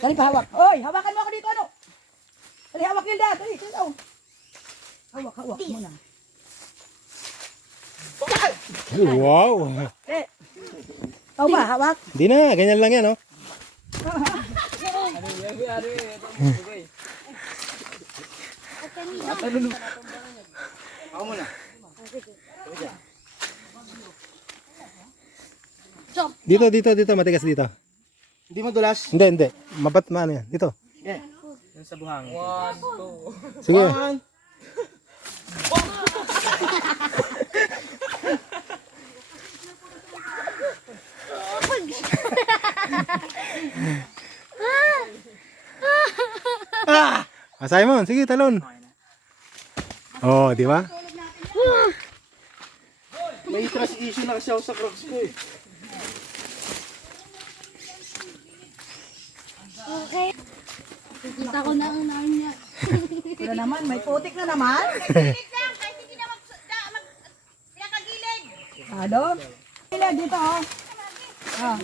Dali pa hawak. Oy, hawakan mo ako dito ano? Dali hawak Hilda. Dali, dali. Hawak mo na. Wow! Eh. Ikaw ba, hawak? Hindi na, ganyan lang yan, oh. Ako muna. Dito, matigas dito. Hindi madulas. Hindi. Mabat maano yan. Dito. Yeah. Yan sa buhangin. 1, 2. Sige. 1. Simon, sige, talon. Oh, di ba? May trust issue na kasi ako sa crocs ko eh. Okay. Kita ko na ang namin niya. Wala naman, may putik na naman. Gilid lang, kahit hindi na pinakagilid. Ano? Hilda, dito oh. Ah.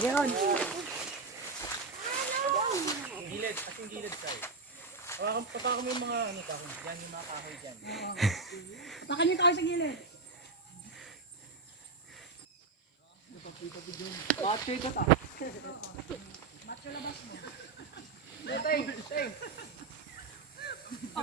Yun. Gilid, asing gilid tayo. Pagkaka mo yung mga ano kahoy dyan, yung mga kahoy dyan. Baka niyo tayo sa gilid. Macho ka ta. Macho labas mo.